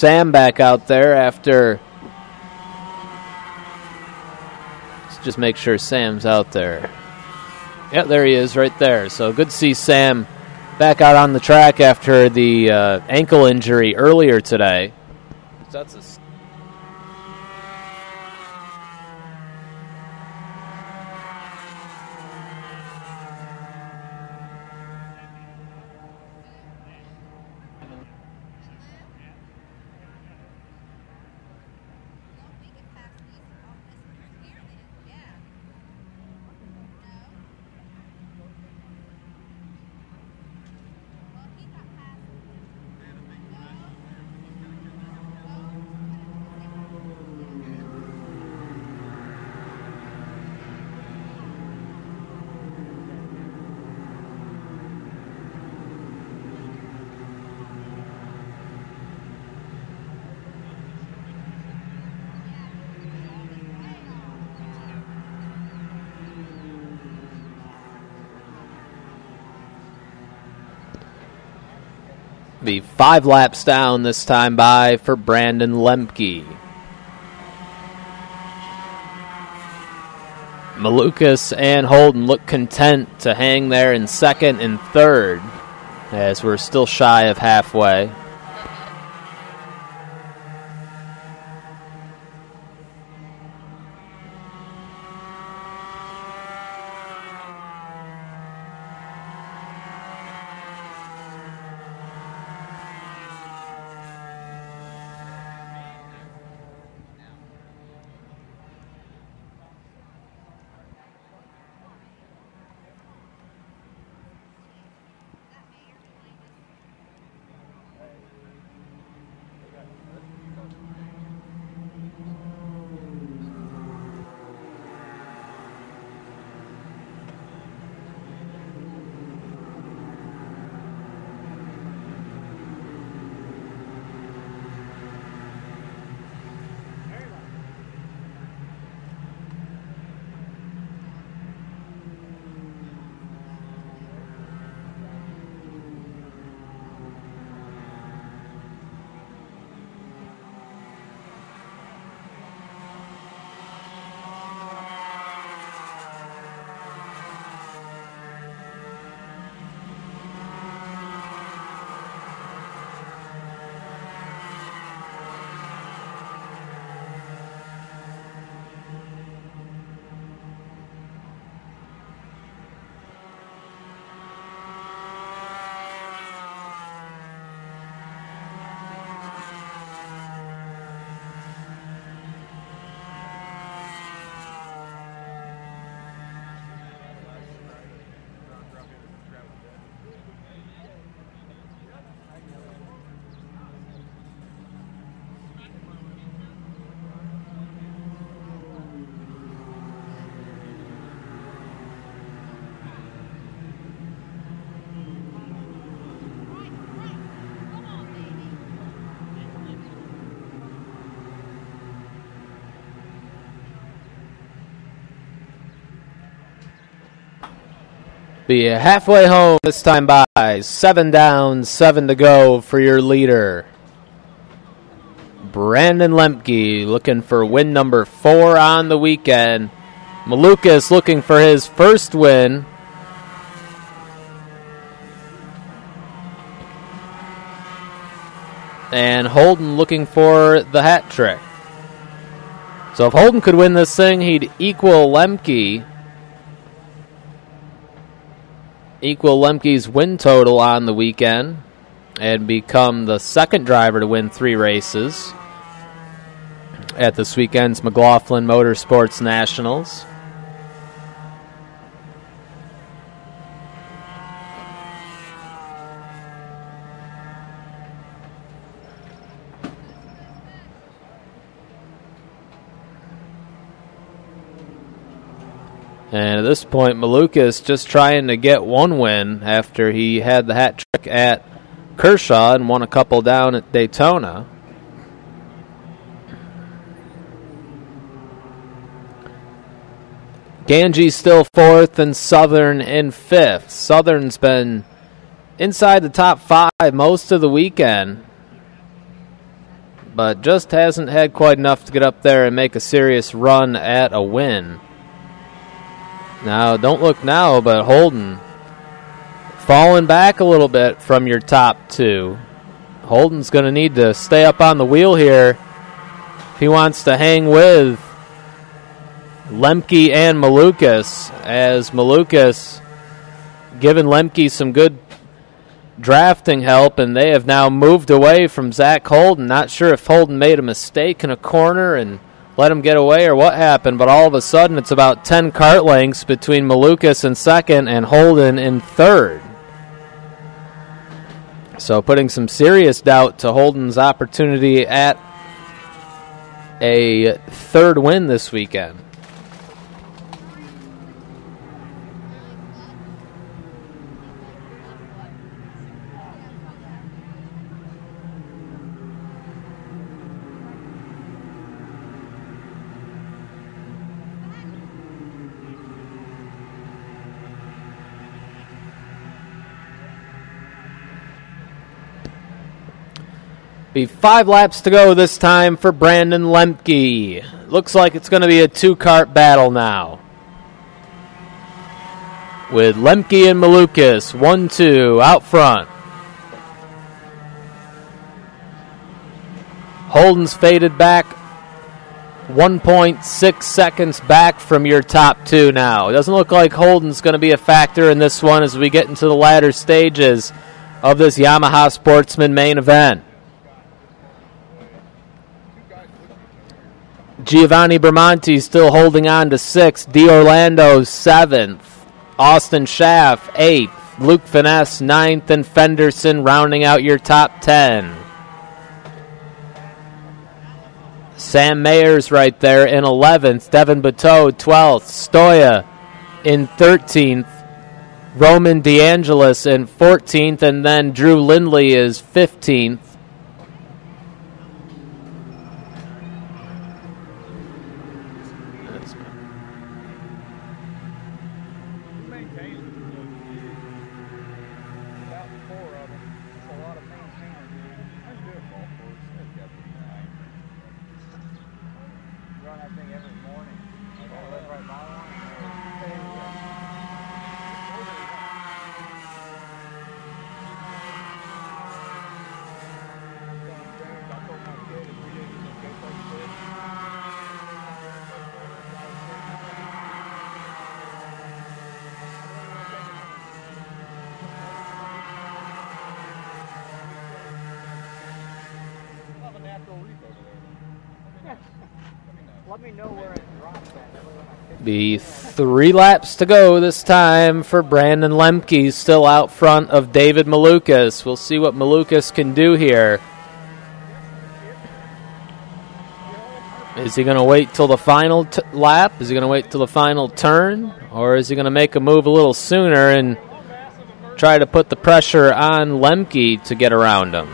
Sam back out there after. Let's just make sure Sam's out there. Yeah, there he is right there. So good to see Sam back out on the track after the ankle injury earlier today. That's a be 5 laps down this time by for Brandon Lemke. Malukas and Holden look content to hang there in second and third as we're still shy of halfway. Be halfway home this time by. 7 down, 7 to go for your leader. Brandon Lemke looking for win number 4 on the weekend. Malukas looking for his first win. And Holden looking for the hat trick. So if Holden could win this thing, he'd equal Lemke's win total on the weekend and become the second driver to win 3 races at this weekend's McLaughlin Motorsports Nationals. And at this point, Malukas just trying to get 1 win after he had the hat trick at Kershaw and won a couple down at Daytona. Ganji still 4th and Southern in 5th. Southern's been inside the top 5 most of the weekend. but just hasn't had quite enough to get up there and make a serious run at a win. Now, don't look now, but Holden falling back a little bit from your top two. Holden's going to need to stay up on the wheel here if he wants to hang with Lemke and Malukas, as Malukas giving Lemke some good drafting help, and they have now moved away from Zach Holden. Not sure if Holden made a mistake in a corner and let him get away or what happened, but all of a sudden it's about 10 kart lengths between Malukas in second and Holden in third. So putting some serious doubt to Holden's opportunity at a third win this weekend. Be 5 laps to go this time for Brandon Lemke. Looks like it's going to be a 2-kart battle now, with Lemke and Malukas 1-2 out front. Holden's faded back 1.6 seconds back from your top two now. It doesn't look like Holden's going to be a factor in this one as we get into the latter stages of this Yamaha Sportsman main event. Giovanni Bramante still holding on to 6th. D'Orlando 7th. Austin Schaff 8th. Luke Finesse 9th. And Fenderson rounding out your top 10. Sam Mayers right there in 11th. Devin Bateau 12th. Stoya in 13th. Roman DeAngelis in 14th. And then Drew Lindley is 15th. Be 3 laps to go this time for Brandon Lemke, still out front of David Malukas. We'll see what Malukas can do here. Is he going to wait till the final lap? Is he going to wait till the final turn? Or is he going to make a move a little sooner and try to put the pressure on Lemke to get around him?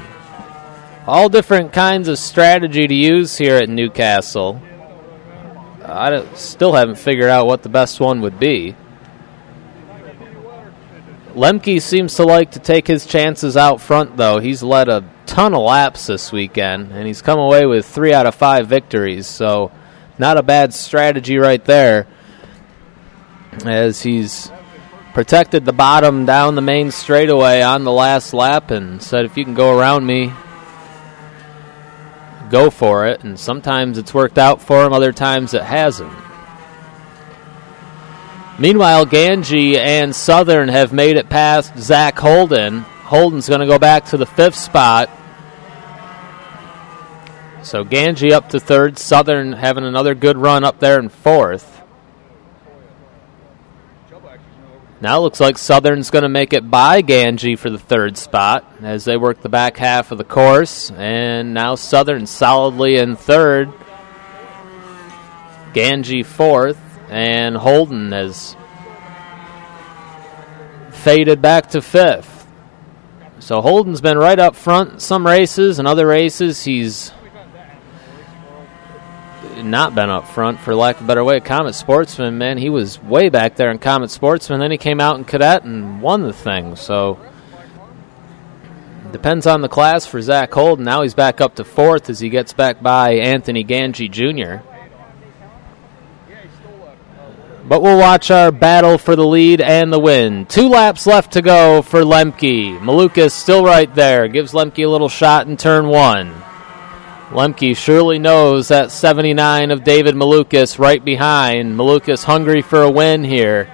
All different kinds of strategy to use here at Newcastle. I still haven't figured out what the best one would be. Lemke seems to like to take his chances out front, though. He's led a ton of laps this weekend, and he's come away with 3 out of 5 victories, so not a bad strategy right there, as he's protected the bottom down the main straightaway on the last lap and said, if you can go around me, go for it. And sometimes it's worked out for him, other times it hasn't. Meanwhile, Ganji and Southern have made it past Zach Holden. Holden's going to go back to the 5th spot. So Ganji up to 3rd, Southern having another good run up there in 4th. Now it looks like Southern's going to make it by Ganji for the 3rd spot as they work the back half of the course. And now Southern solidly in 3rd. Ganji 4th. And Holden has faded back to 5th. So Holden's been right up front some races, and other races he's not been up front, for lack of a better way. Comet Sportsman, man, he was way back there in Comet Sportsman. Then he came out in Cadet and won the thing. So Depends on the class for Zach Holden. Now he's back up to 4th as he gets back by Anthony Ganji Jr. But we'll watch our battle for the lead and the win. 2 laps left to go for Lemke. Malukas still right there. Gives Lemke a little shot in turn 1. Lemke surely knows that 79 of David Malukas right behind. Malukas hungry for a win here.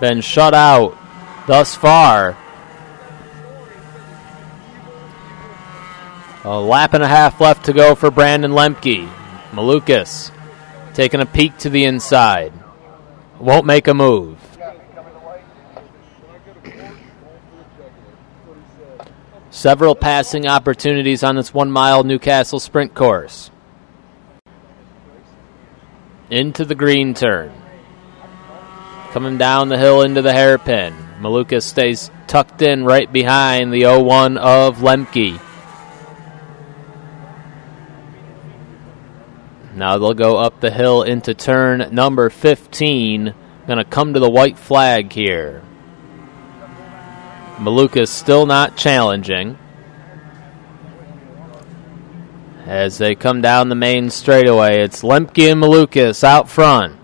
Been shut out thus far. A lap and a half left to go for Brandon Lemke. Malukas taking a peek to the inside. Won't make a move. Several passing opportunities on this 1-mile Newcastle sprint course. Into the green turn. Coming down the hill into the hairpin. Malukas stays tucked in right behind the 01 of Lemke. Now they'll go up the hill into turn number 15. Going to come to the white flag here. Malukas still not challenging. As they come down the main straightaway, it's Lemke and Malukas out front.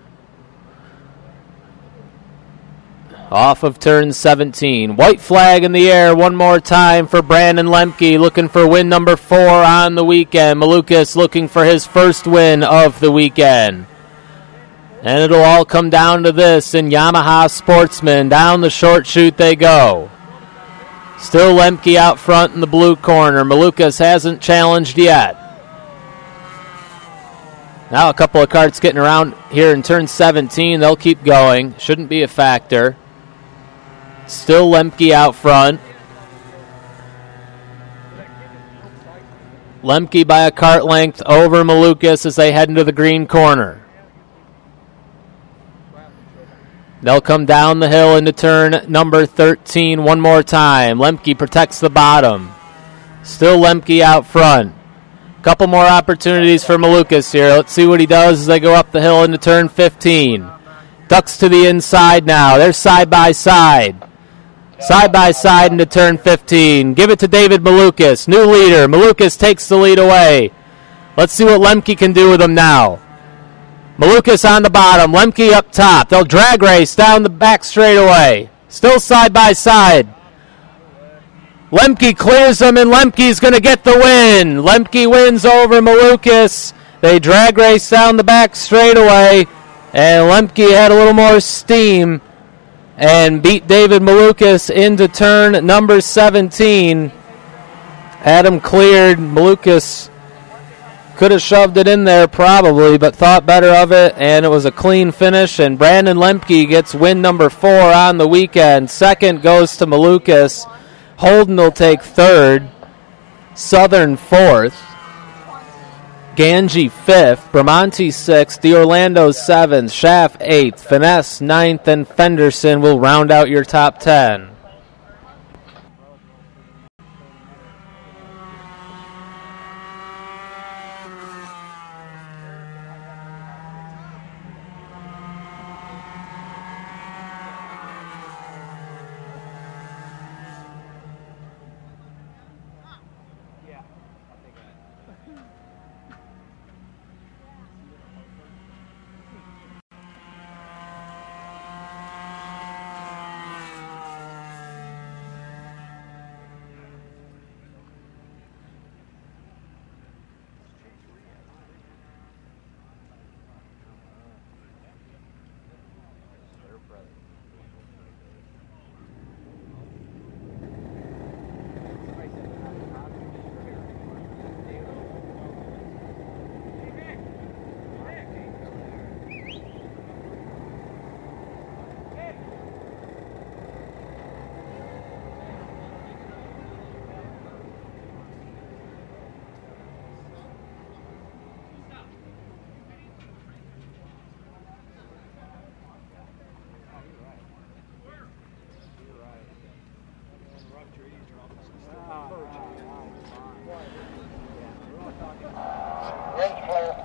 Off of turn 17. White flag in the air one more time for Brandon Lemke, looking for win number 4 on the weekend. Malukas looking for his first win of the weekend. And it'll all come down to this in Yamaha Sportsman. Down the short chute they go. Still Lemke out front in the blue corner. Malukas hasn't challenged yet. Now a couple of karts getting around here in turn 17. They'll keep going. Shouldn't be a factor. Still Lemke out front. Lemke by a kart length over Malukas as they head into the green corner. They'll come down the hill into turn number 13 one more time. Lemke protects the bottom. Still Lemke out front. Couple more opportunities for Malukas here. Let's see what he does as they go up the hill into turn 15. Ducks to the inside now. They're side by side. Side by side into turn 15. Give it to David Malukas. New leader. Malukas takes the lead away. Let's see what Lemke can do with him now. Malukas on the bottom. Lemke up top. They'll drag race down the back straightaway. Still side by side. Lemke clears them, and Lemke's going to get the win. Lemke wins over Malukas. They drag race down the back straightaway, and Lemke had a little more steam and beat David Malukas into turn number 17. Had him cleared. Malukas could have shoved it in there probably, but thought better of it, and it was a clean finish, and Brandon Lemke gets win number 4 on the weekend. Second goes to Malukas. Holden will take 3rd. Southern 4th. Ganji 5th, Bramonti 6th, DeOrlando 7th, Schaff 8th, Finesse 9th, and Fenderson will round out your top 10.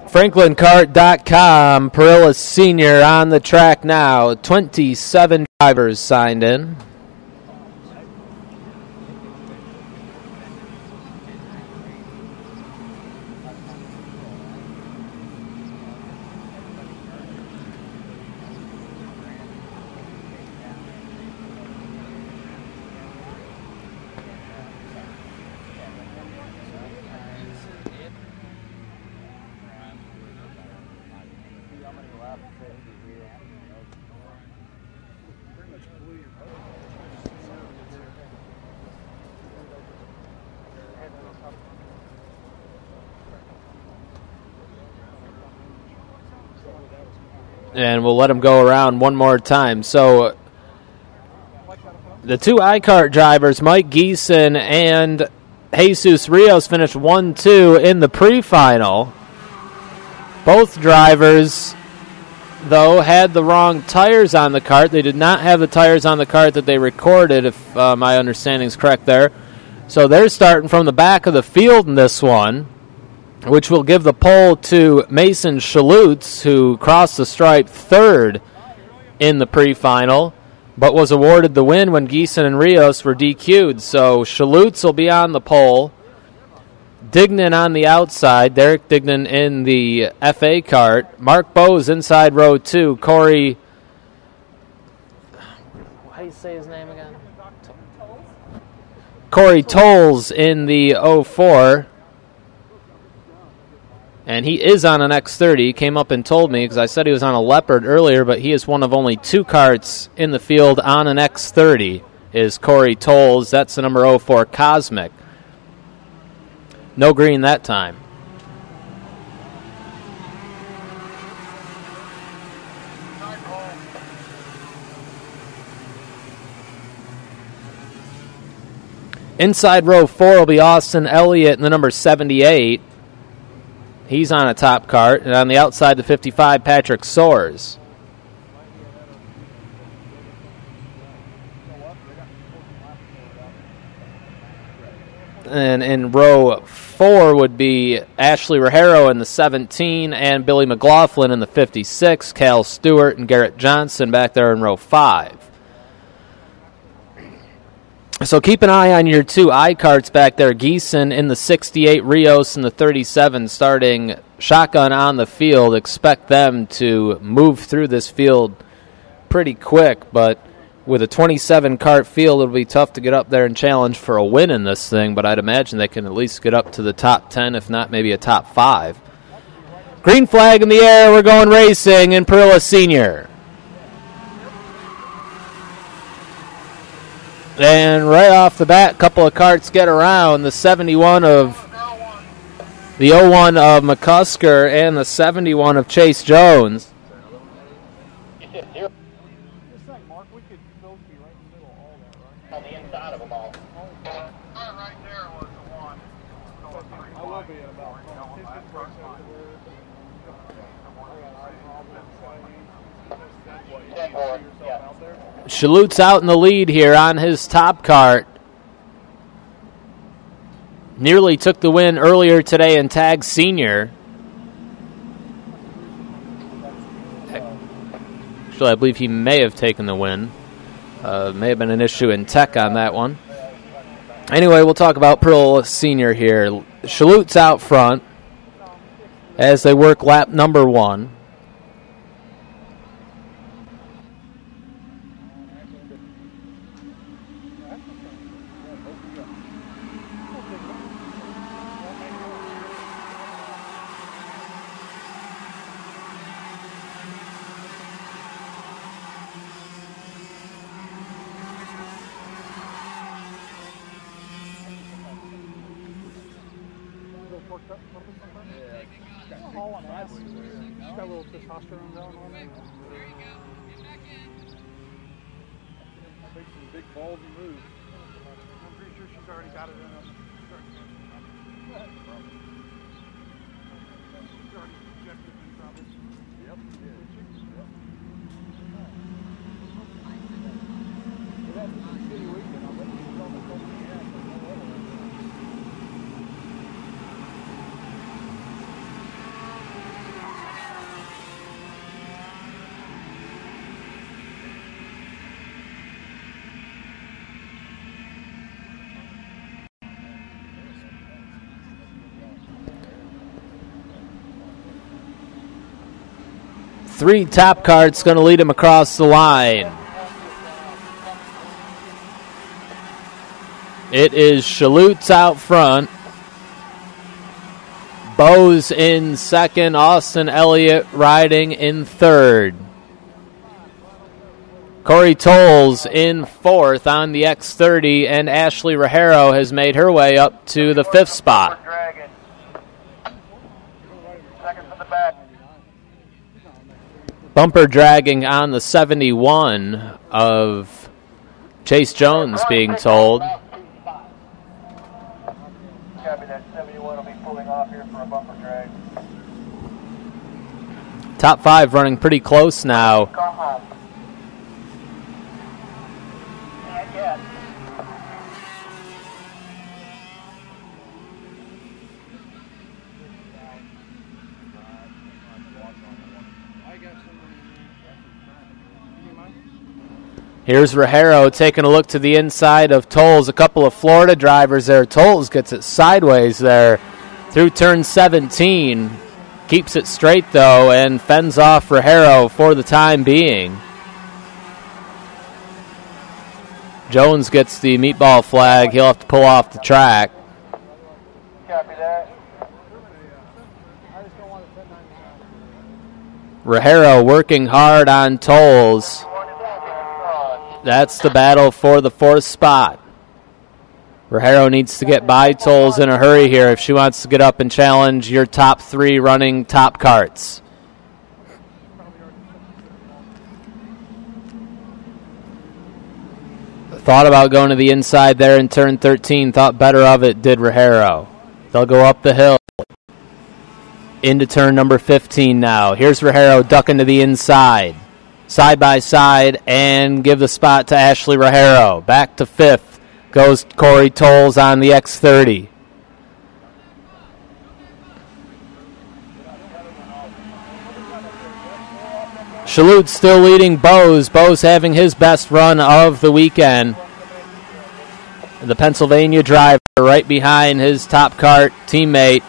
FranklinKart.com, Perillas Sr. on the track now. 27 drivers signed in. And we'll let him go around one more time. So the two iCart drivers, Mike Geeson and Jesus Rios, finished 1-2 in the pre-final. Both drivers, though, had the wrong tires on the kart. They did not have the tires on the kart that they recorded, if my understanding is correct there. So they're starting from the back of the field in this one, which will give the pole to Mason Schalutz, who crossed the stripe third in the pre-final, but was awarded the win when Geeson and Rios were DQ'd. So Schalutz will be on the pole. Dignan on the outside. Derek Dignan in the FA kart. Mark Bowes inside row 2. Corey, how do you say his name again? Corey Tolles in the 04. And he is on an X30. He came up and told me, because I said he was on a Leopard earlier, but he is one of only two karts in the field on an X30, is Corey Tolles. That's the number 04 Cosmic. No green that time. Inside row 4 will be Austin Elliott in the number 78. He's on a top cart. And on the outside, the 55, Patrick Soares. And in row 4 would be Ashley Rogero in the 17 and Billy McLaughlin in the 56, Cal Stewart and Garrett Johnson back there in row 5. So keep an eye on your two iCarts back there. Geeson in the 68, Rios in the 37, starting shotgun on the field. Expect them to move through this field pretty quick, but with a 27-cart field, it'll be tough to get up there and challenge for a win in this thing, but I'd imagine they can at least get up to the top 10, if not maybe a top 5. Green flag in the air. We're going racing in Perilla Senior. And right off the bat, a couple of karts get around. The 71 of the 01 of McCusker and the 71 of Chase Jones. Schalutz out in the lead here on his top cart. Nearly took the win earlier today in Tag Senior. Actually, I believe he may have taken the win. May have been an issue in tech on that one. Anyway, we'll talk about Pearl Senior here. Schalutz out front as they work lap number 1. Three top karts going to lead him across the line. It is Schalutz out front. Bowes in second. Austin Elliott riding in third. Corey Tolles in fourth on the X30, and Ashley Rogero has made her way up to the 5th spot. Bumper dragging on the 71 of Chase Jones, being told. Top 5 running pretty close now. Here's Rajero taking a look to the inside of Tolles. A couple of Florida drivers there. Tolles gets it sideways there through turn 17. Keeps it straight, though, and fends off Rajero for the time being. Jones gets the meatball flag. He'll have to pull off the track. Copy that. Rajero working hard on Tolles. That's the battle for the 4th spot. Rajero needs to get by Tolles in a hurry here if she wants to get up and challenge your top 3 running top karts. Thought about going to the inside there in turn 13. Thought better of it, did Rajero. They'll go up the hill into turn number 15 now. Here's Rajero ducking to the inside. Side by side, and give the spot to Ashley Rajero. Back to 5th goes Corey Tolles on the X30. Shalhoub still leading Bose. Bose having his best run of the weekend. The Pennsylvania driver right behind his top kart teammate,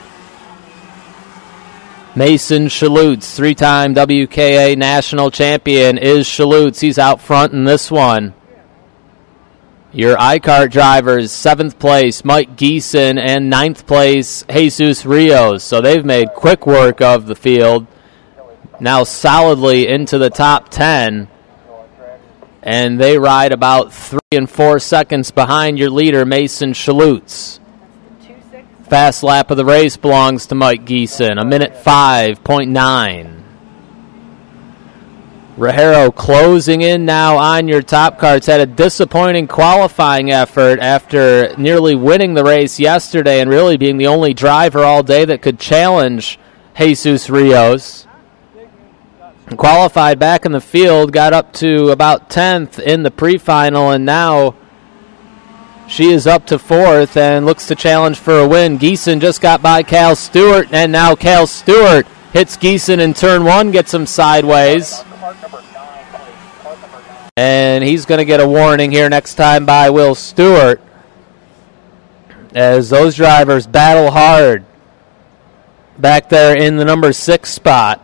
Mason Shalhoub, 3-time WKA national champion is Shalhoub. He's out front in this one. Your iKart drivers, 7th place, Mike Geeson, and 9th place, Jesus Rios. So they've made quick work of the field. Now solidly into the top 10. And they ride about 3 and 4 seconds behind your leader, Mason Shalhoub. Fast lap of the race belongs to Mike Geeson, 1:05.9. Rajero closing in now on your top karts. Had a disappointing qualifying effort after nearly winning the race yesterday and really being the only driver all day that could challenge Jesus Rios. Qualified back in the field, got up to about 10th in the pre-final, and now she is up to 4th and looks to challenge for a win. Geeson just got by Cal Stewart, and now Cal Stewart hits Geeson in turn 1, gets him sideways. And he's going to get a warning here next time by Will Stewart, as those drivers battle hard back there in the number 6 spot.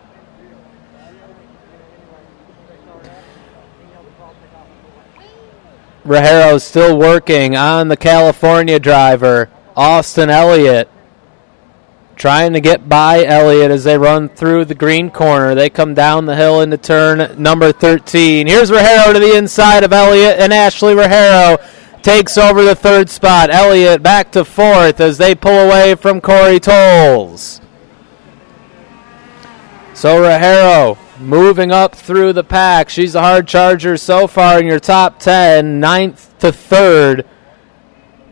Rajero still working on the California driver, Austin Elliott. Trying to get by Elliott as they run through the green corner. They come down the hill into turn number 13. Here's Rajero to the inside of Elliott, and Ashley Rajero takes over the 3rd spot. Elliott back to 4th as they pull away from Corey Tolles. So Rajero moving up through the pack. She's a hard charger so far in your top 10, 9th to 3rd.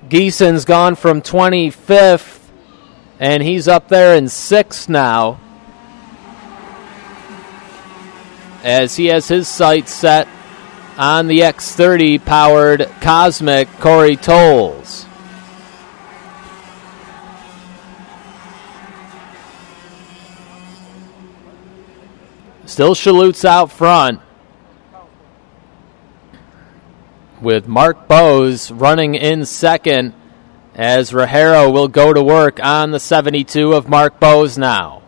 Geeson's gone from 25th, and he's up there in 6th now, as he has his sights set on the X30-powered Cosmic Corey Tolles. Still Shalhoub's out front, with Mark Bose running in 2nd, as Rajero will go to work on the 72 of Mark Bose now.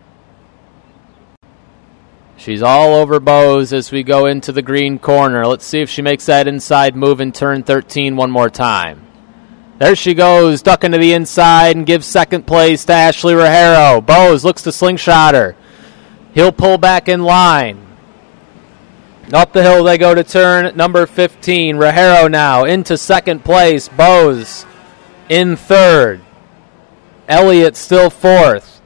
She's all over Bose as we go into the green corner. Let's see if she makes that inside move in turn 13 one more time. There she goes, ducking to the inside and gives 2nd place to Ashley Rajero. Bose looks to slingshot her. He'll pull back in line. Up the hill they go to turn number 15. Rajero now into 2nd place. Bose in 3rd. Elliott still 4th.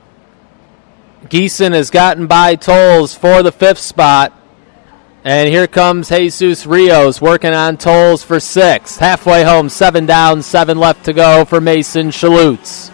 Geeson has gotten by Tolles for the 5th spot. And here comes Jesus Rios working on Tolles for 6. Halfway home, 7 down, 7 left to go for Mason Schalutz.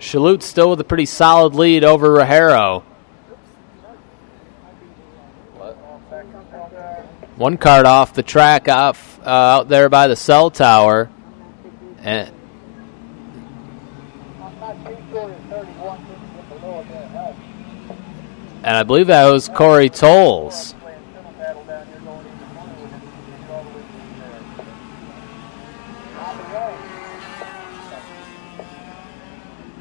Schalutz still with a pretty solid lead over Rajero. One cart off the track out there by the cell tower. And I believe that was Corey Tolles.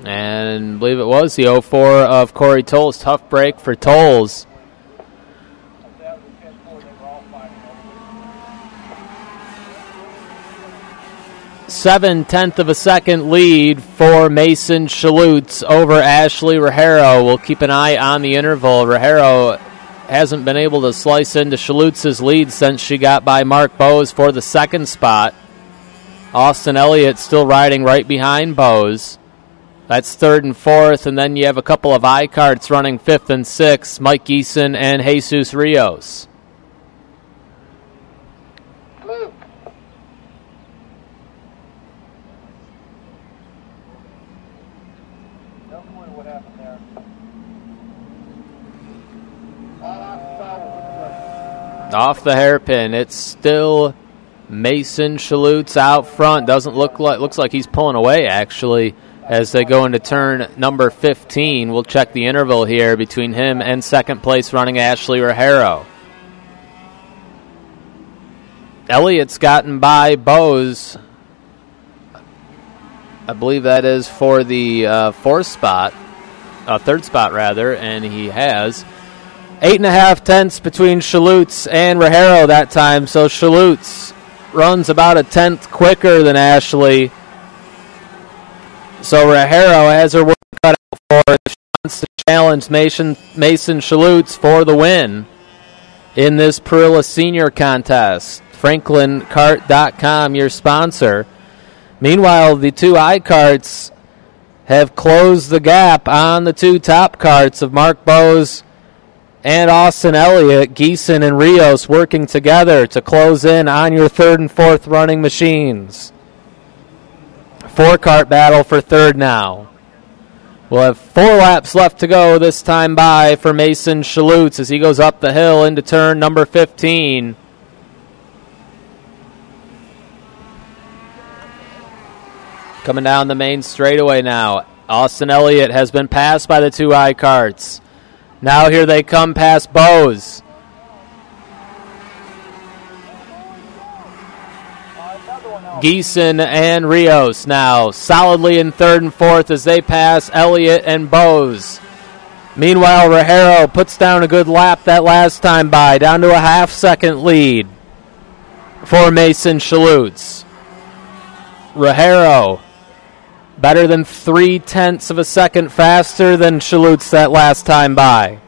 And I believe it was the 04 of Corey Tolles. Tough break for Tolles. Seven-tenth of a second lead for Mason Schalutz over Ashley Rajero. We'll keep an eye on the interval. Rajero hasn't been able to slice into Shalutz's lead since she got by Mark Bowes for the second spot. Austin Elliott still riding right behind Bowes. That's third and fourth, and then you have a couple of I-Karts running fifth and sixth, Mike Geeson and Jesus Rios. Off the hairpin, it's still Mason Schalutz out front. Looks like he's pulling away actually as they go into turn number 15. We'll check the interval here between him and second place running Ashley Rajero. Elliott's gotten by Bowes. I believe that is for the third spot rather, and he has 8.5 tenths between Schalutz and Rajero that time, so Schalutz runs about a tenth quicker than Ashley. So Rajero has her work cut out for her. She wants to challenge Mason Schalutz for the win in this Perilla Senior Contest. FranklinKart.com, your sponsor. Meanwhile, the two I-Karts have closed the gap on the two top karts of Mark Bowes and Austin Elliott. Geeson and Rios working together to close in on your third and fourth running machines. 4-kart battle for third now. We'll have 4 laps left to go this time by for Mason Schalutz as he goes up the hill into turn number 15. Coming down the main straightaway now. Austin Elliott has been passed by the two I-Karts. Now here they come past Bowes. Geeson and Rios now solidly in third and fourth as they pass Elliott and Bowes. Meanwhile, Rajero puts down a good lap that last time by, down to a half-second lead for Mason Schalutz. Rajero better than 0.3 of a second faster than Schalutz that last time by.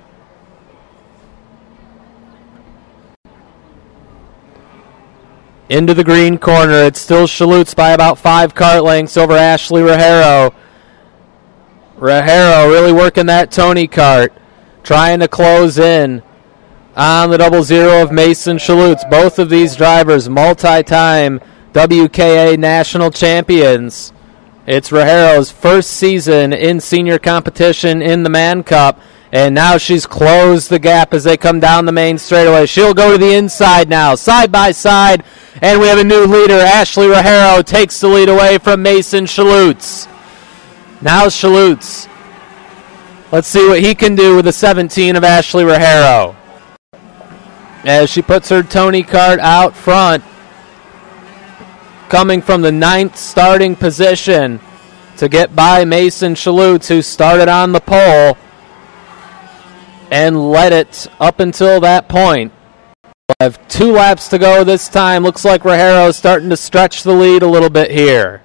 Into the green corner, it's still Schalutz by about 5 kart lengths over Ashley Rajero. Rajero really working that Tony kart, trying to close in on the 00 of Mason Schalutz. Both of these drivers, multi-time WKA national champions. It's Rajero's first season in senior competition in the Man Cup, and now she's closed the gap as they come down the main straightaway. She'll go to the inside now, side by side, and we have a new leader. Ashley Rajero takes the lead away from Mason Schalutz. Now Schalutz. Let's see what he can do with the 17 of Ashley Rajero as she puts her Tony kart out front, coming from the 9th starting position to get by Mason Schalutz, who started on the pole and led it up until that point. We'll have 2 laps to go this time. Looks like Rajero's starting to stretch the lead a little bit here.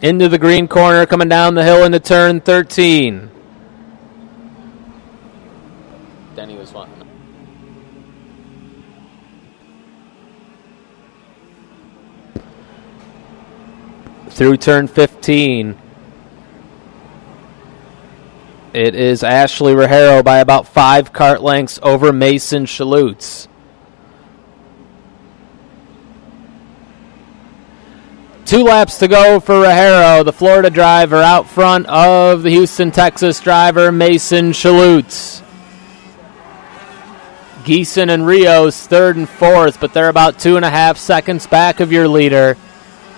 Into the green corner, coming down the hill into turn 13. Denny was wanting. Through turn 15. It is Ashley Rogero by about 5 kart lengths over Mason Chalutz. 2 laps to go for Rogero, the Florida driver, out front of the Houston, Texas driver, Mason Chalutz. Geeson and Rios third and fourth, but they're about 2.5 seconds back of your leader.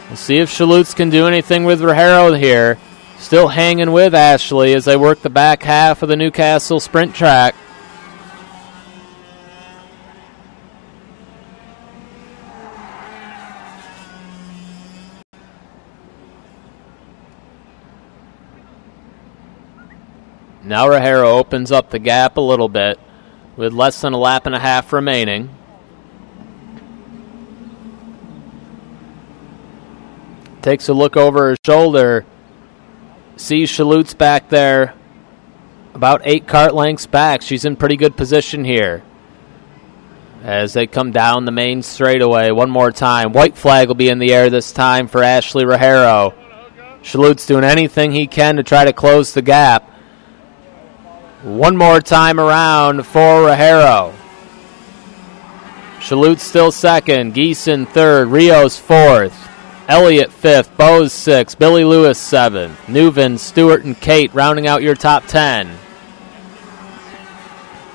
We'll see if Chalutz can do anything with Rogero here. Still hanging with Ashley as they work the back half of the Newcastle sprint track. Now Rogero opens up the gap a little bit with less than a lap and a half remaining. Takes a look over her shoulder. Sees Chalutz back there about 8 kart lengths back. She's in pretty good position here as they come down the main straightaway one more time. White flag will be in the air this time for Ashley Rogero. Chalutz doing anything he can to try to close the gap. One more time around for Rogero. Chalutz still second. Geeson third. Rios fourth. Elliott fifth. Bose sixth. Billy Lewis seventh. Newman, Stewart, and Kate rounding out your top 10.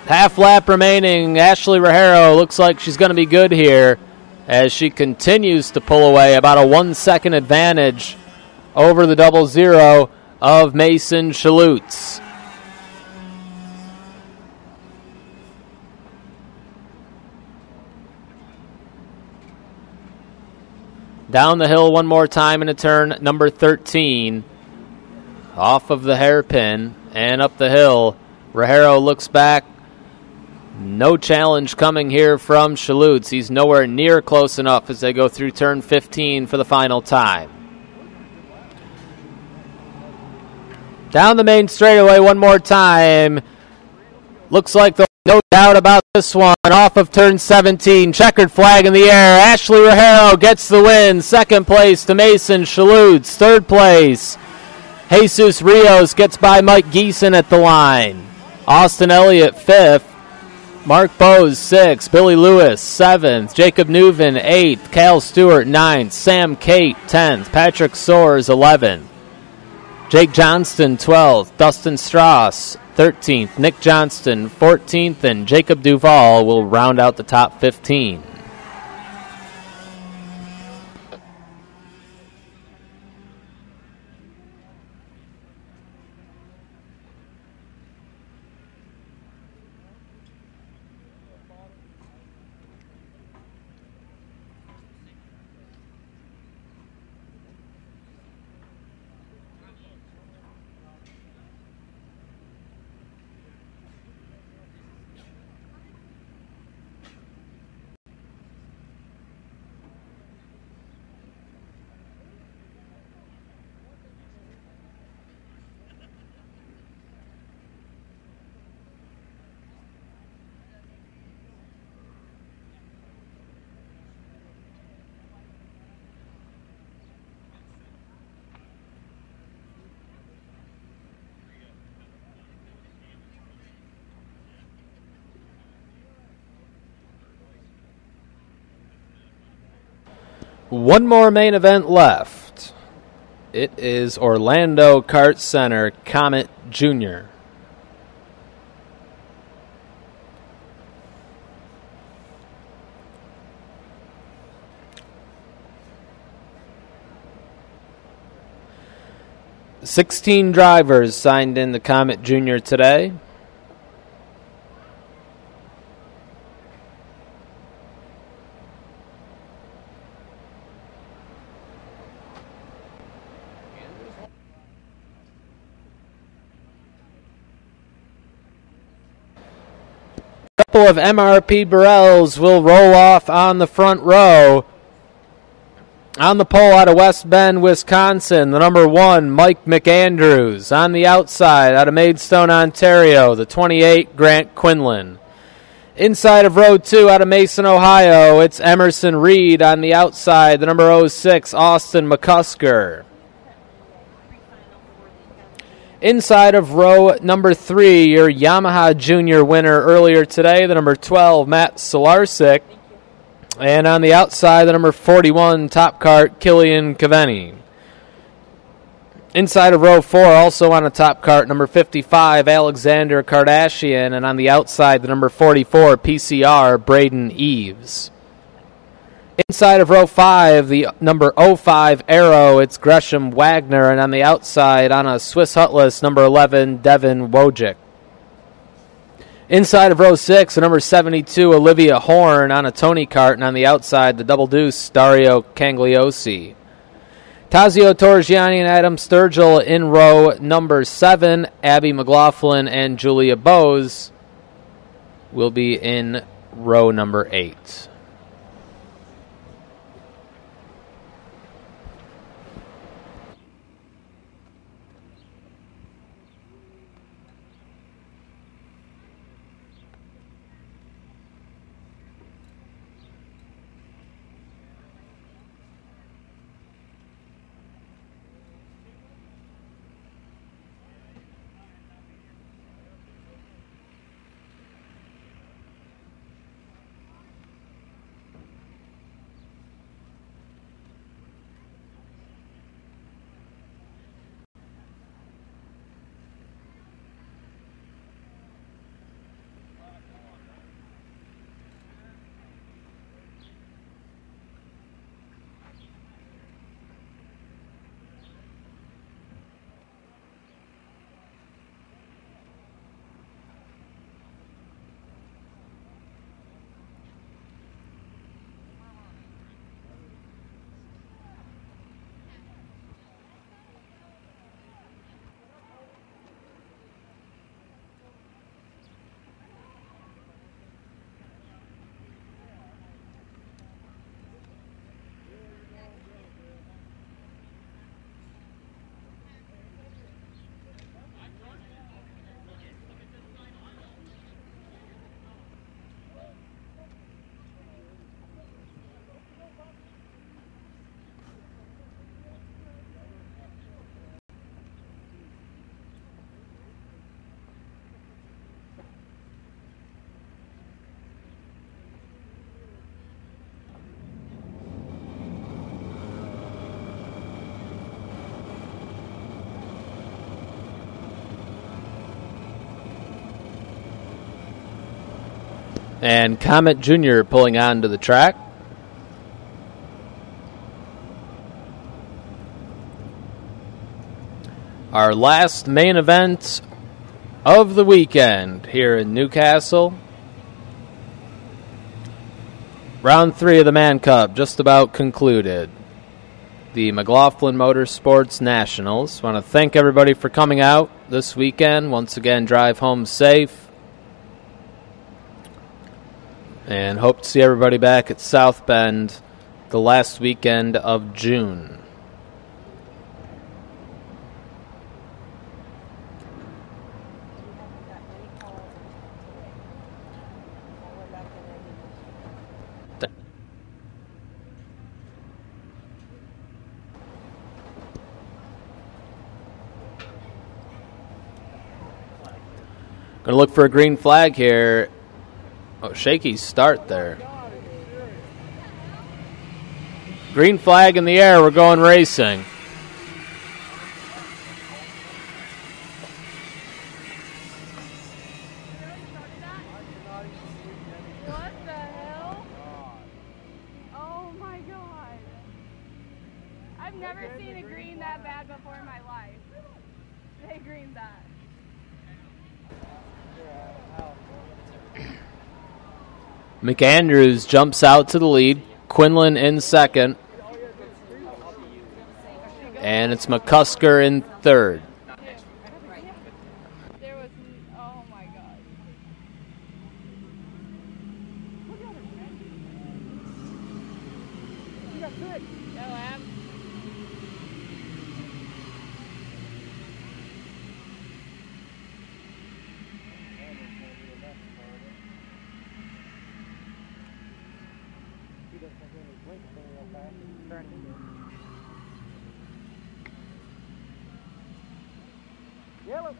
Half lap remaining. Ashley Rogero looks like she's going to be good here as she continues to pull away about a 1 second advantage over the 00 of Mason Chalutz. Down the hill one more time into turn number 13. Off of the hairpin and up the hill. Rogero looks back. No challenge coming here from Chalutz. He's nowhere near close enough as they go through turn 15 for the final time. Down the main straightaway one more time. Looks like there's no doubt about this one. Off of turn 17, checkered flag in the air. Ashley Rogero gets the win. Second place to Mason Chalutz. Third place, Jesus Rios gets by Mike Geeson at the line. Austin Elliott fifth. Mark Bose sixth. Billy Lewis seventh. Jacob Newman eighth. Cal Stewart ninth. Sam Kate 10th. Patrick Soares 11th. Jake Johnston 12th. Dustin Strauss 13th, Nick Johnston 14th, and Jacob Duvall will round out the top 15. One more main event left. It is Orlando Kart Center Comet Jr. $16 drivers signed in the Comet Jr. today. Couple of MRP Burrells will roll off on the front row On the pole out of West Bend, Wisconsin, the number 1, Mike McAndrews. On the outside, out of Maidstone, Ontario, the 28, Grant Quinlan. Inside of row 2, out of Mason, Ohio, it's Emerson Reed. On the outside, the number 06, Austin McCusker. Inside of row number 3, your Yamaha Junior winner earlier today, the number 12, Matt Solarczyk. And on the outside, the number 41, Top Cart, Killian Caveni. Inside of row 4, also on a Top Cart, number 55, Alexander Kardashian. And on the outside, the number 44, PCR, Braden Eves. Inside of row 5, the number 05, Arrow, it's Gresham Wagner. And on the outside, on a Swiss Hutless, number 11, Devin Wojcik. Inside of row 6, the number 72, Olivia Horn on a Tony Kart, and on the outside, the double deuce, Dario Cangliosi. Tazio Torgiani and Adam Sturgill in row number 7. Abby McLaughlin and Julia Bose will be in row number 8. And Comet Jr. pulling onto the track. Our last main event of the weekend here in Newcastle. Round 3 of the Man Cup just about concluded. The McLaughlin Motorsports Nationals. Want to thank everybody for coming out this weekend. Once again, drive home safe. And hope to see everybody back at South Bend the last weekend of June. Going to look for a green flag here. Oh, shaky start there. Green flag in the air. We're going racing. What the hell? Oh my God. I've never seen a green that bad before in my life. They greened that. McAndrews jumps out to the lead. Quinlan in second. And it's McCusker in third. There was, oh my God. Look at him. He got good. Ab. Yellow.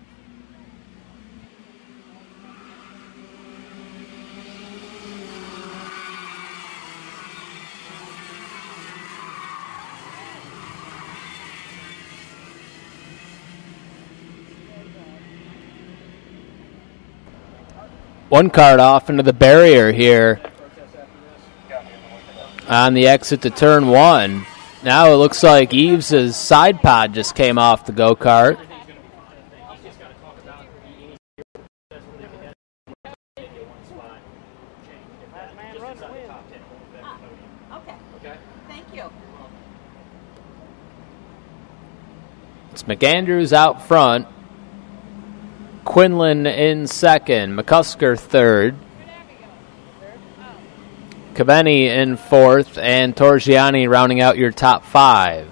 One card off into the barrier here on the exit to turn one. Now it looks like Eves' side pod just came off the go-kart. Okay. Thank you. It's McAndrews out front. Quinlan in second. McCusker third. Cavani in fourth. And Torgiani rounding out your top five.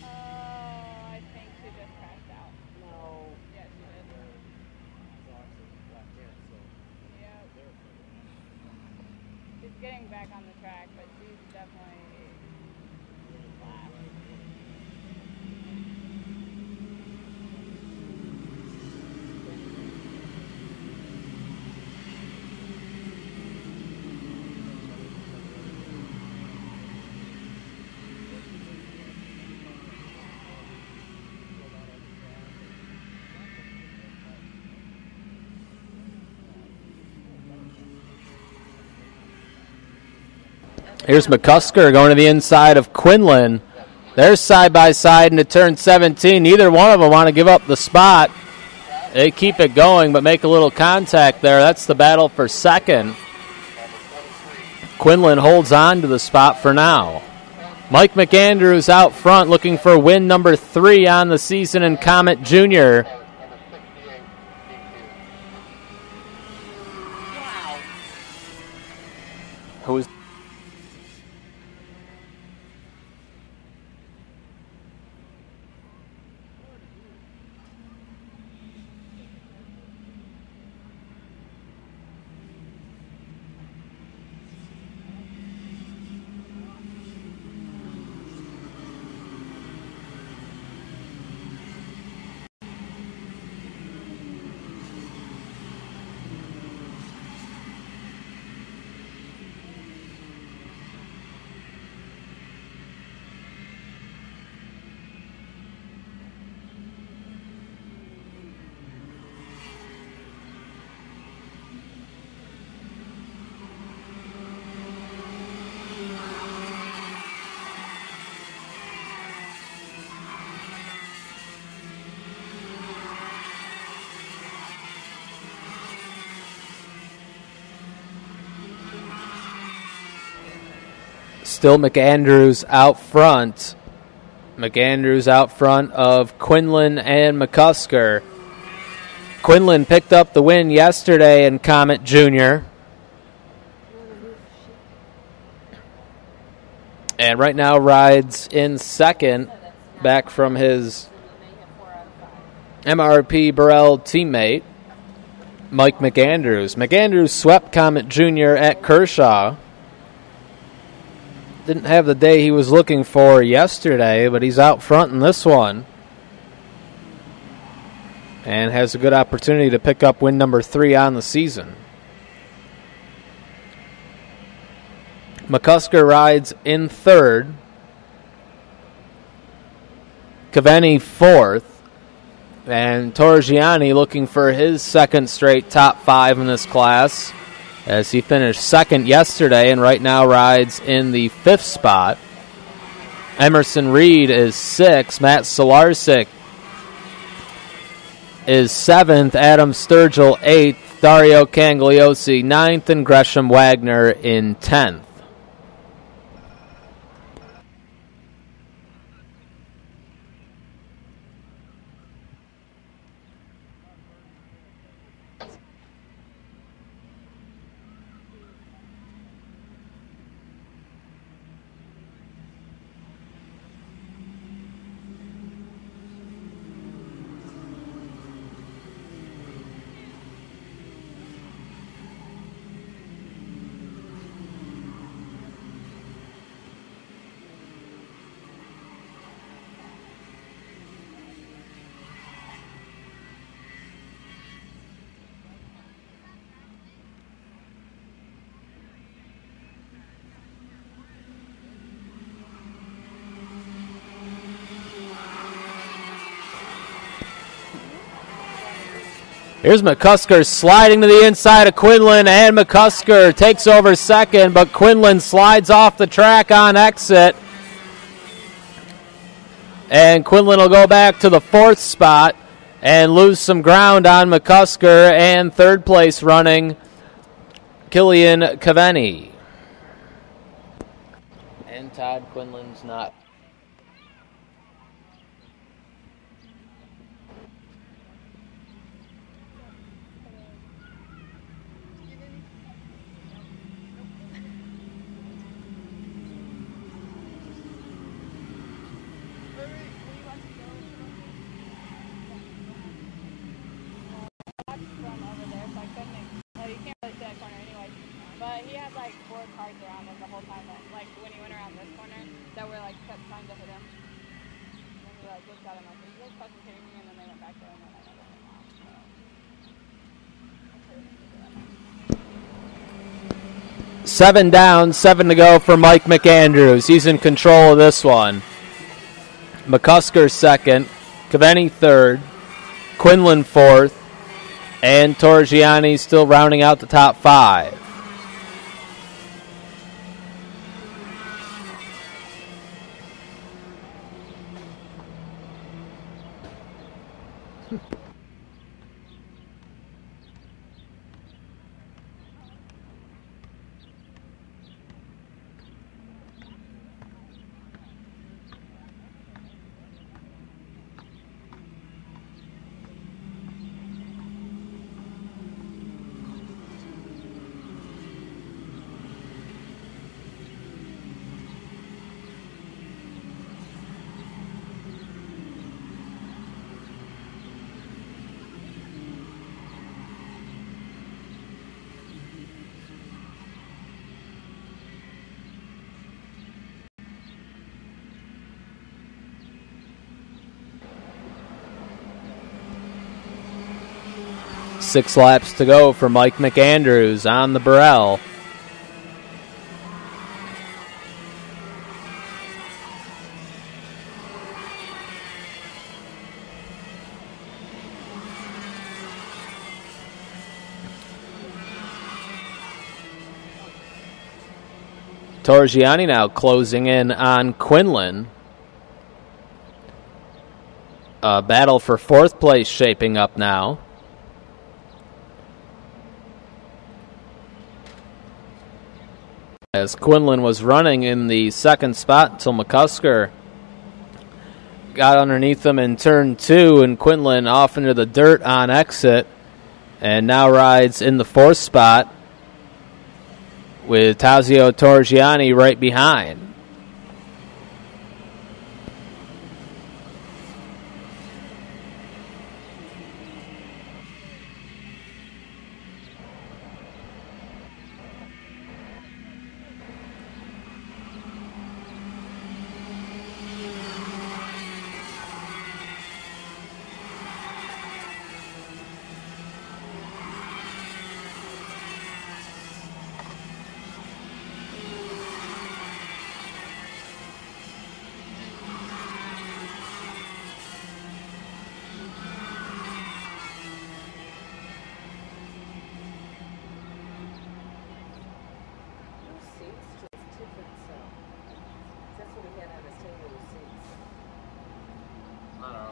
I think she just crashed out. No. Yeah, she did. Yeah. She's getting back on the track, but she's definitely last. Here's McCusker going to the inside of Quinlan. They're side by side into turn 17. Neither one of them want to give up the spot. They keep it going but make a little contact there. That's the battle for second. Quinlan holds on to the spot for now. Mike McAndrews out front looking for win number 3 on the season in Comet Jr. Who's still McAndrews out front. McAndrews out front of Quinlan and McCusker. Quinlan picked up the win yesterday in Comet Jr. And right now rides in second, back from his MRP Burrell teammate, Mike McAndrews. McAndrews swept Comet Jr. at Kershaw. Didn't have the day he was looking for yesterday, but he's out front in this one. And has a good opportunity to pick up win number 3 on the season. McCusker rides in third. Cavani fourth. And Torgiani looking for his second straight top 5 in this class, as he finished second yesterday and right now rides in the 5th spot. Emerson Reed is 6th. Matt Solarczyk is 7th. Adam Sturgill 8th. Dario Cangliosi 9th. And Gresham Wagner in 10th. Here's McCusker sliding to the inside of Quinlan, and McCusker takes over second, but Quinlan slides off the track on exit. And Quinlan will go back to the 4th spot and lose some ground on McCusker, and third place running Killian Cavani. And Todd Quinlan's not. Seven down, 7 to go for Mike McAndrews. He's in control of this one. McCusker second, Cavani third, Quinlan fourth, and Torgiani still rounding out the top 5. Six laps to go for Mike McAndrews on the Burrell. Torgiani now closing in on Quinlan. A battle for 4th place shaping up now. As Quinlan was running in the 2nd spot until McCusker got underneath him in turn 2, and Quinlan off into the dirt on exit, and now rides in the 4th spot with Tazio Torgiani right behind.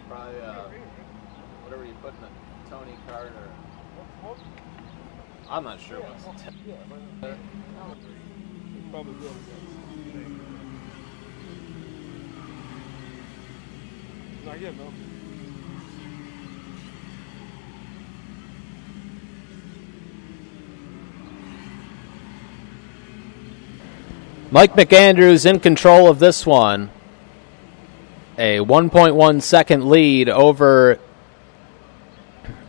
Probably whatever you put in the Tony card or I'm not sure what's Probably good. Not yet, no. Mike McAndrews in control of this one. A 1.1 second lead over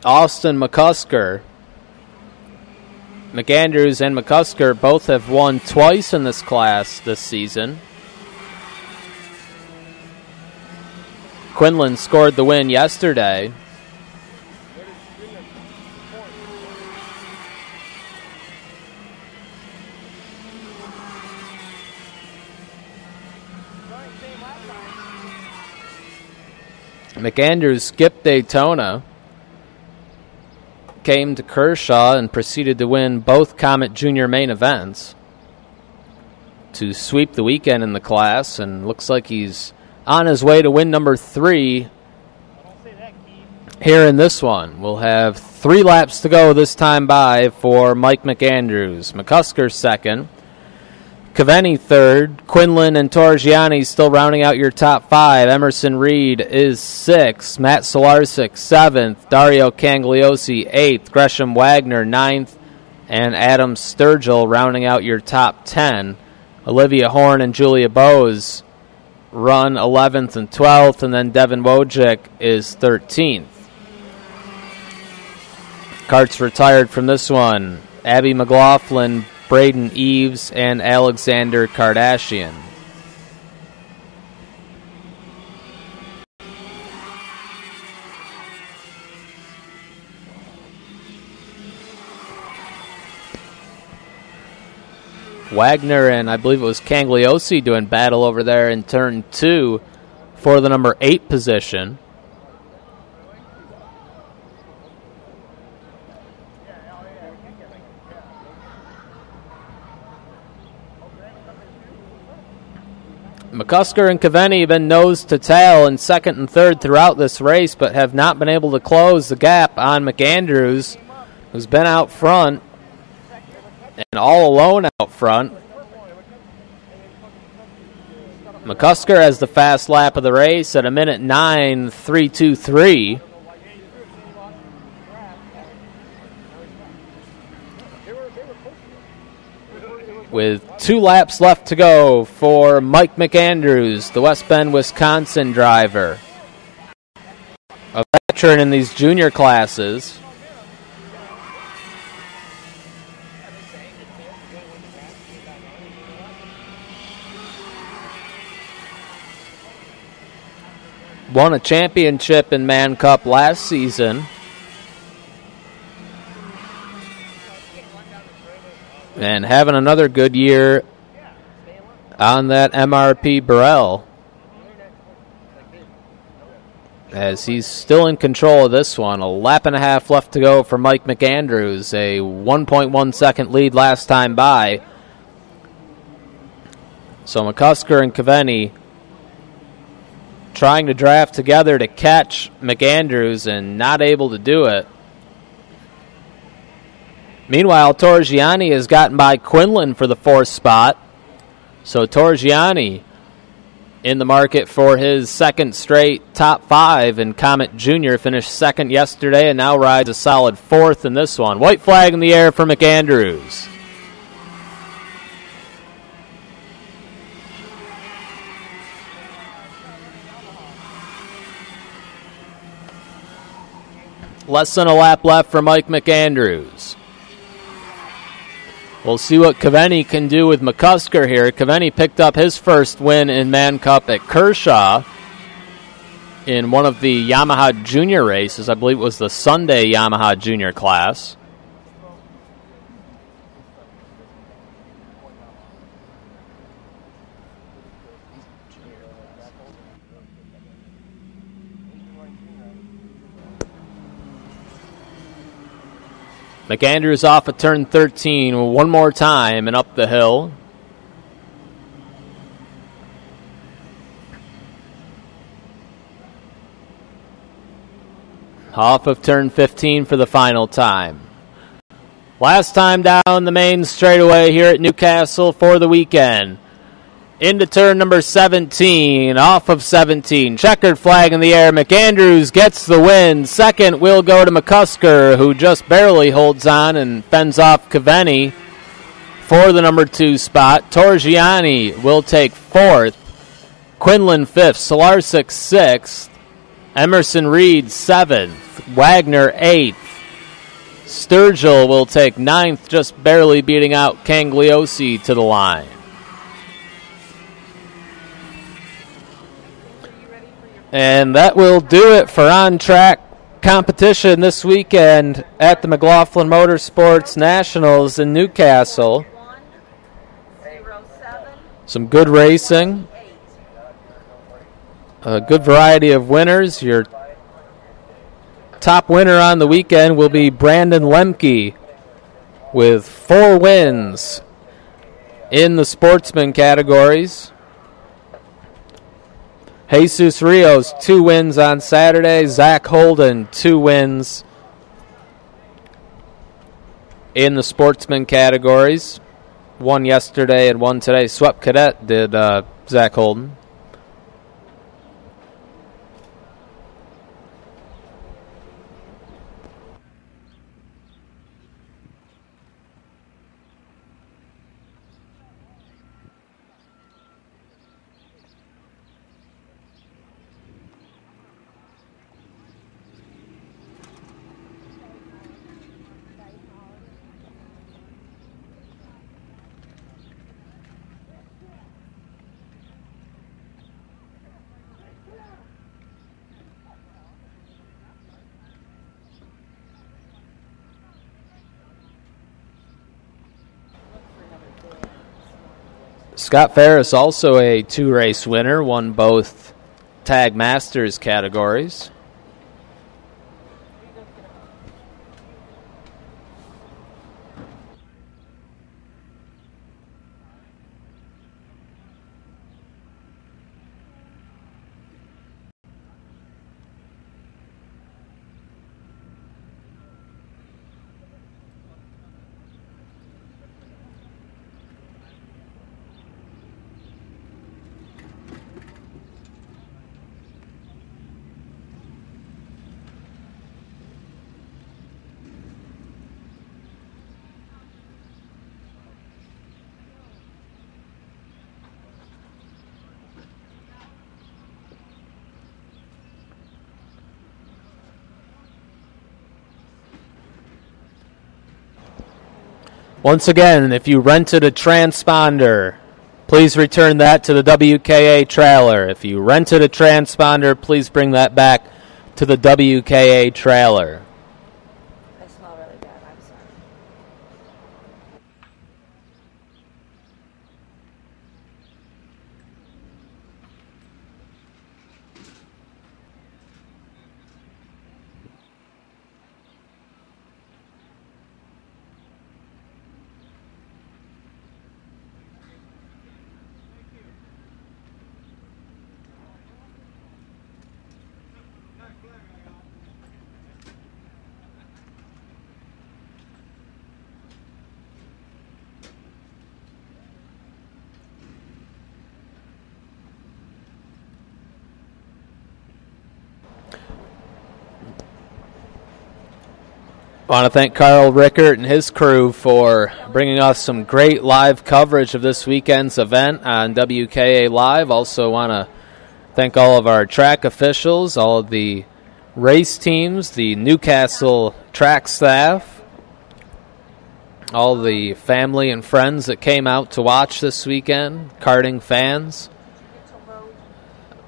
Austin McCusker. McAndrews and McCusker both have won twice in this class this season. Quinlan scored the win yesterday. McAndrews skipped Daytona, came to Kershaw, and proceeded to win both Comet Junior main events to sweep the weekend in the class, and looks like he's on his way to win number 3 here in this one. We'll have 3 laps to go this time by for Mike McAndrews. McCusker second, Caveni third, Quinlan and Torgiani still rounding out your top 5. Emerson Reed is 6th, Matt Solarczyk 7th, Dario Cangliosi 8th, Gresham Wagner 9th, and Adam Sturgill rounding out your top 10. Olivia Horn and Julia Bowes run 11th and 12th, and then Devin Wojcik is 13th. Karts retired from this one: Abby McLaughlin, Braden Eves, and Alexander Kardashian. Wagner and I believe it was Cangliosi doing battle over there in turn 2 for the number 8 position. McCusker and Caveni have been nose to tail in second and third throughout this race, but have not been able to close the gap on McAndrews, who's been out front and all alone out front. McCusker has the fast lap of the race at 1:09.323. With 2 laps left to go for Mike McAndrews, the West Bend, Wisconsin driver, a veteran in these junior classes. Won a championship in Man Cup last season. And having another good year on that MRP Burrell, as he's still in control of this one. A lap and a half left to go for Mike McAndrews. A 1.1 second lead last time by. So McCusker and Caveni trying to draft together to catch McAndrews and not able to do it. Meanwhile, Torgiani has gotten by Quinlan for the 4th spot. So Torgiani in the market for his 2nd straight top 5, and Comet Jr. finished 2nd yesterday and now rides a solid 4th in this one. White flag in the air for McAndrews. Less than a lap left for Mike McAndrews. We'll see what Caveni can do with McCusker here. Caveni picked up his first win in Man Cup at Kershaw in one of the Yamaha Junior races. I believe it was the Sunday Yamaha Junior class. McAndrews off at turn 13 one more time and up the hill. Off of turn 15 for the final time. Last time down the main straightaway here at Newcastle for the weekend. Into turn number 17, off of 17. Checkered flag in the air. McAndrews gets the win. Second will go to McCusker, who just barely holds on and fends off Caveni for the number 2 spot. Torgiani will take 4th. Quinlan 5th. Solarczyk 6th. Emerson Reed 7th. Wagner 8th. Sturgill will take 9th, just barely beating out Cangliosi to the line. And that will do it for on-track competition this weekend at the McLaughlin Motorsports Nationals in Newcastle. Some good racing. A good variety of winners. Your top winner on the weekend will be Brandon Lemke with 4 wins in the sportsman categories. Jesus Rios, 2 wins on Saturday. Zach Holden, 2 wins in the sportsman categories. 1 yesterday and 1 today. Swept Cadet did Zach Holden. Scott Ferris, also a 2-race winner, won both Tag Masters categories. Once again, if you rented a transponder, please return that to the WKA trailer. If you rented a transponder, please bring that back to the WKA trailer. I smell really bad. I'm sorry. I want to thank Carl Rickert and his crew for bringing us some great live coverage of this weekend's event on WKA Live. Also want to thank all of our track officials, all of the race teams, the Newcastle track staff, all the family and friends that came out to watch this weekend, karting fans.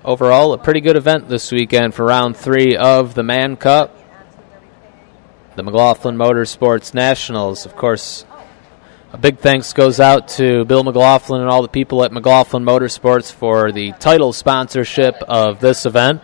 Overall, a pretty good event this weekend for round 3 of the Man Cup. The McLaughlin Motorsports Nationals. Of course, a big thanks goes out to Bill McLaughlin and all the people at McLaughlin Motorsports for the title sponsorship of this event.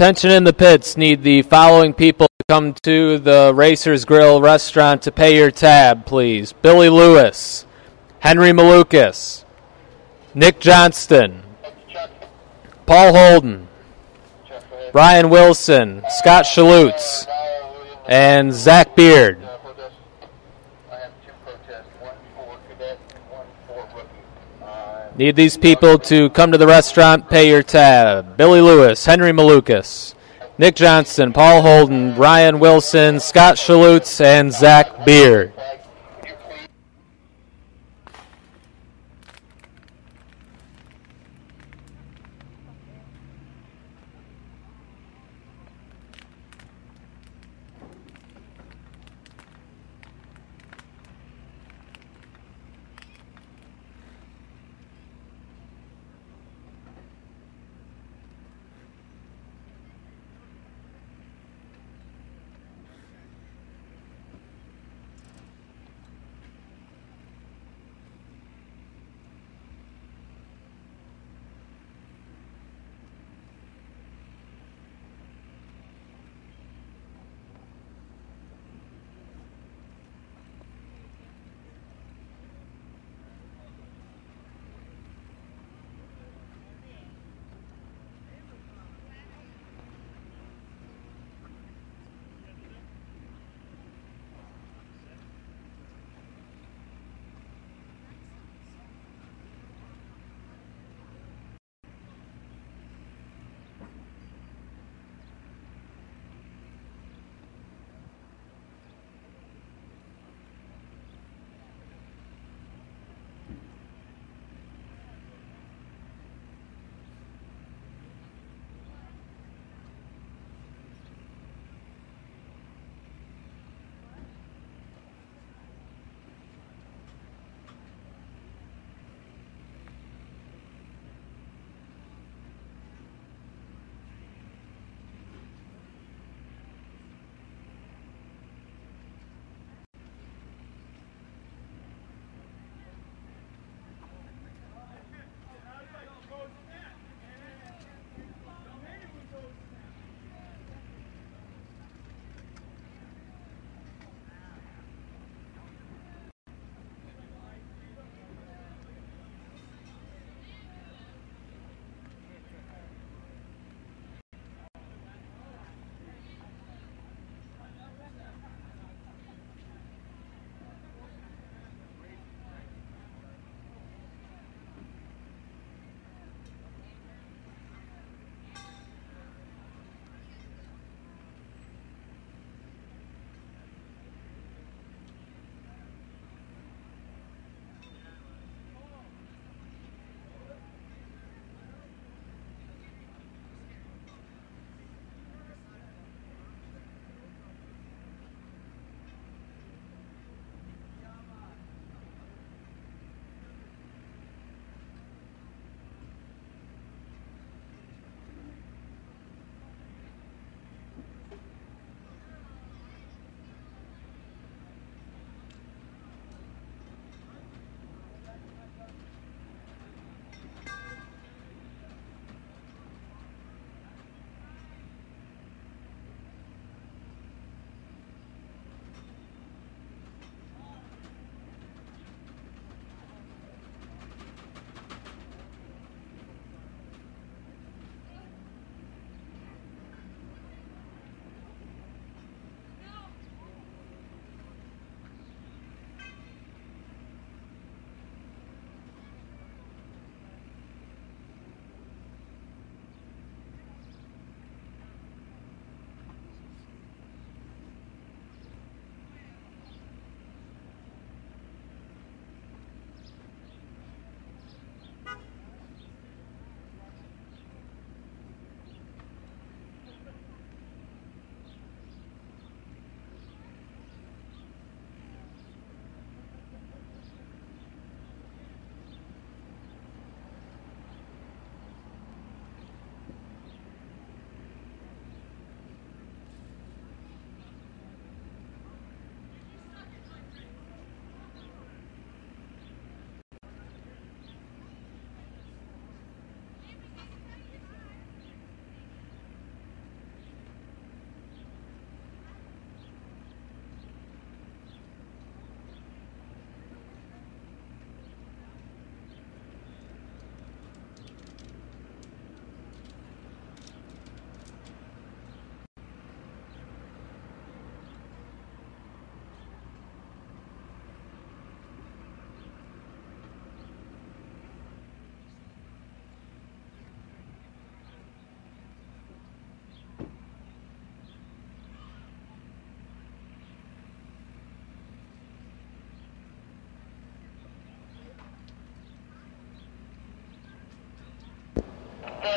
Attention in the pits. Need the following people to come to the Racers Grill restaurant to pay your tab, please. Billy Lewis, Henry Malukas, Nick Johnston, Paul Holden, Brian Wilson, Scott Schalutz, and Zach Beard. Need these people to come to the restaurant, pay your tab. Billy Lewis, Henry Malukas, Nick Johnston, Paul Holden, Brian Wilson, Scott Schalutz, and Zach Beard.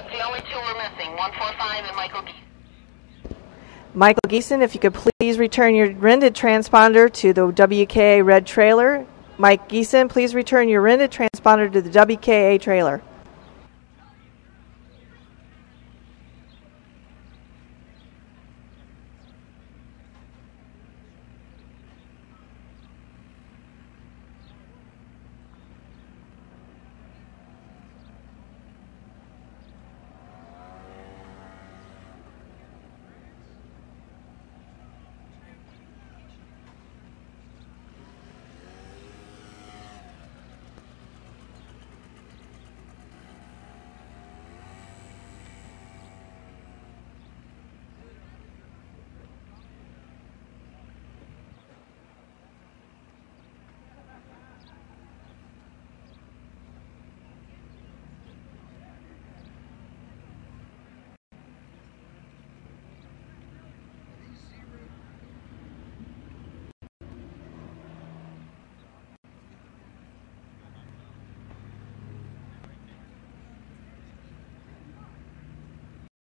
That's the only two we're missing, 145 and Michael Geese. Michael Geeson, if you could please return your rented transponder to the WKA red trailer. Mike Geeson, please return your rented transponder to the WKA trailer.